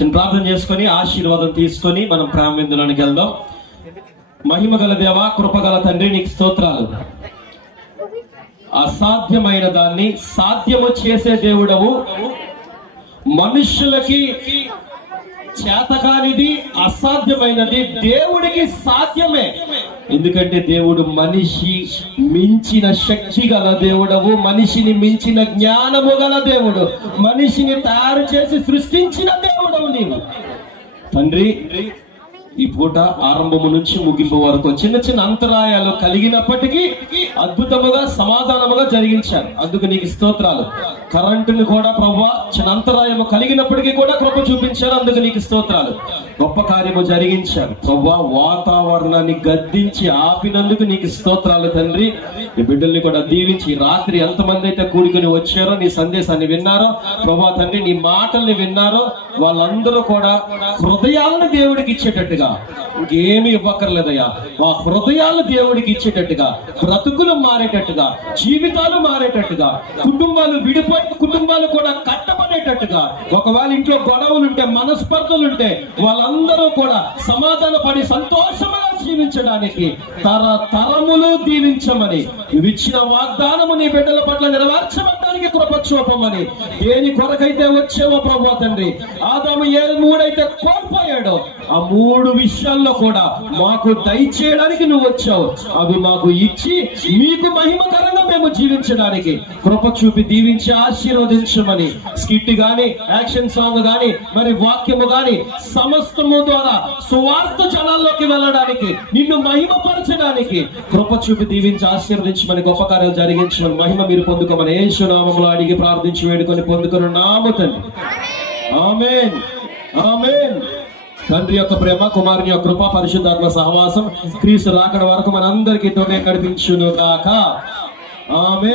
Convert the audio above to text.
నేను ప్రార్థన చేసుకొని ఆశీర్వాదం తీసుకొని మనం ప్రారంభించడానికి వెళ్దాం. మహిమ గల దేవ కృపగల తండ్రి నీకు స్తోత్రాలు. అసాధ్యమైన దాన్ని సాధ్యము చేసే దేవుడవు. మనుషులకి చేతకానిది అసాధ్యమైనది దేవుడికి సాధ్యమే. ఎందుకంటే దేవుడు మనిషి మించిన శక్తి గల దేవుడవు మనిషిని మించిన జ్ఞానము గల దేవుడు మనిషిని తయారు చేసి సృష్టించిన దేవుడవు నీవు. తండ్రి ఈ పూట ఆరంభము నుంచి ముగింపు వరకు చిన్న చిన్న అంతరాయాలు కలిగినప్పటికీ అద్భుతముగా సమాధానముగా జరిగించారు. అందుకు నీకు స్తోత్రాలు. కరెంటుని కూడా ప్రభా చిన్న అంతరాయము కలిగినప్పటికీ కూడా కృప చూపించారు. అందుకు నీకు స్తోత్రాలు. గొప్ప కార్యము జరిగించారు. ప్రభా వాతావరణాన్ని గద్దించి ఆపినందుకు నీకు స్తోత్రాలు తండ్రి. ఈ బిడ్డల్ని కూడా దీవించి రాత్రి ఎంతమంది అయితే కూడుకుని వచ్చారో నీ సందేశాన్ని విన్నారో ప్రభా తండ్రి నీ మాటల్ని విన్నారో వాళ్ళందరూ కూడా హృదయాలను దేవుడికి ఇచ్చేటట్టుగా. ఇంకేమీ ఇవ్వక్కర్లేదయ్యా. మా హృదయాలు దేవుడికి ఇచ్చేటట్టుగా బ్రతుకులు మారేటట్టుగా జీవితాలు మారేటట్టుగా కుటుంబాలు విడిపోయిన కుటుంబాలు కూడా కట్టబడేటట్టుగా ఒకవేళ ఇంట్లో గొడవలుంటే మనస్పర్ధలుంటే వాళ్ళందరూ కూడా సమాధాన పడి సంతోషంగా జీవించడానికి తరతరములు దీవించమని. నువ్వు ఇచ్చిన వాగ్దానము నీ బిడ్డల పట్ల నెరవేర్చబడడానికి ప్రక్షోభమని చూపమని. దేని కొరకైతే వచ్చావో ప్రభు తండ్రి ఆదాము ఏ మూడైతే కోల్పోయాడో. ఆ మూడు విషయాల్లో కూడా మాకు దయచేయడానికి నువ్వు వచ్చావు. అవి మాకు ఇచ్చి మీకు మహిమకరంగా మేము జీవించడానికి కృప చూపి దీవించి ఆశీర్వదించమని. స్కిట్ గాని యాక్షన్ సాంగ్ గాని మరి వాక్యము గాని సమస్తము ద్వారా సువార్త జనాల్లోకి వెళ్ళడానికి నిన్ను మహిమపరచడానికి కృప చూపి దీవించి ఆశీర్వదించమని గొప్ప కార్యాలు జరిగించమని మహిమ మీరు పొందుకోమని యేసు అడిగి అడిగి ప్రార్థించి వేడుకొని పొందుకుని నాము తండ్రి. ఆమెన్. ఆమెన్. తండ్రి యొక్క ప్రేమ కుమారుని యొక్క కృప పరిశుద్ధాత్మ సహవాసం క్రీస్తు రాకడ వరకు మనందరికీ తోనే కనిపించును గాక ఆమె